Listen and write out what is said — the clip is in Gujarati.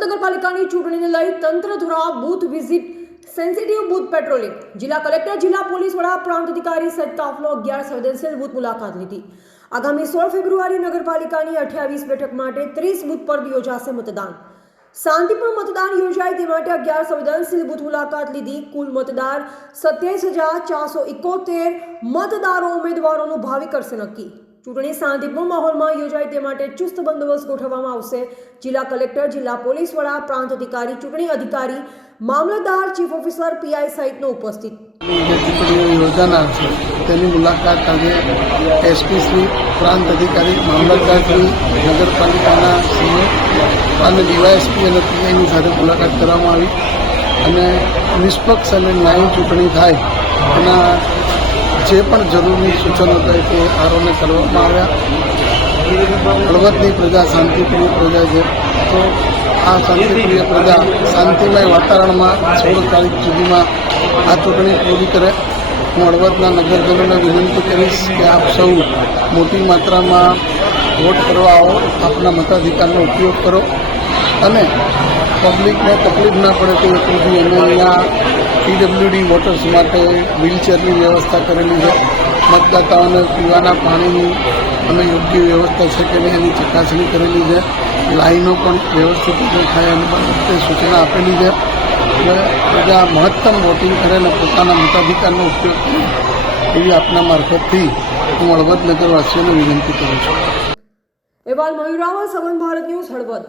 હળવદ નગરપાલિકાની ચૂંટણીને લઈ તંત્ર દ્વારા booth visit, sensitive booth patrolling, જિલ્લા કલેક્ટર, જિલ્લા પોલીસ વડા, પ્રાંત અધિકારી સહિત કાફલો 11 સંવેદનશીલ બૂથ મુલાકાત લીધી। આગામી 16 ફેબ્રુઆરી નગરપાલિકાની 28 બેઠક માટે 30 બૂથ પર યોજાશે મતદાન। શાંતિપૂર્ણ મતદાન યોજાય તે માટે 11 સંવેદનશીલ બૂથ મુલાકાત લીધી। કુલ મતદાર 27,471 મતદારો ઉમેદવારોનું ભાવિ કરશે નક્કી। ચૂંટણી શાંતિપૂર્ણ માહોલમાં યોજાય તે માટે ચુસ્ત બંદોબસ્ત ગોઠવવામાં આવશે। જિલ્લા કલેક્ટર, જિલ્લા પોલીસ વડા, પ્રાંત અધિકારી, ચૂંટણી અધિકારી, મામલતદાર, ચીફ ઓફિસર, પીઆઈ સહિતનો ઉપસ્થિત યોજાનાર છે તેની મુલાકાત આજે એસપી શ્રી, પ્રાંત અધિકારી, મામલતદાર શ્રી, નગરપાલિકાના સીઓ અને ડીવાયએસપી અને પીઆઈની સાથે મુલાકાત કરવામાં આવી અને નિષ્પક્ષ અને ન્યાયી ચૂંટણી થાય એના જે પણ જરૂરી સૂચનો થાય તે આરોને કરવામાં આવ્યા। હળવદની પ્રજા શાંતિપ્રિય પ્રજા છે, તો આ શાંતિપ્રિય પ્રજા શાંતિમય વાતાવરણમાં 16 તારીખ સુધીમાં આ ચૂંટણી પૂરી કરે। હું હળવદના નગરજનોને વિનંતી કરીશ કે આપ સૌ મોટી માત્રામાં વોટ કરવા આવો, આપના મતાધિકારનો ઉપયોગ કરો અને પબ્લિકને તકલીફ ના પડે તે હેતુથી અમે અહીંયા પીડબ્લ્યુડી વોટર્સ માટે વ્હીલચેરની વ્યવસ્થા કરેલી છે। મતદાતાઓને પીવાના પાણીની અને યોગ્ય વ્યવસ્થા છે કે નહીં એની ચકાસણી કરેલી છે। લાઈનો પણ વ્યવસ્થિત રીતે થાય એની બાબતે સૂચના આપેલી છે। એટલે પ્રજા મહત્તમ વોટિંગ કરે અને પોતાના મતાધિકારનો ઉપયોગ કરે એવી આપના મારફતથી હું હળવદ નગરવાસીઓને વિનંતી કરું છું। અહેવાલ મયુર રાવલ, સંબંધ ભારત ન્યૂઝ, હળવદ।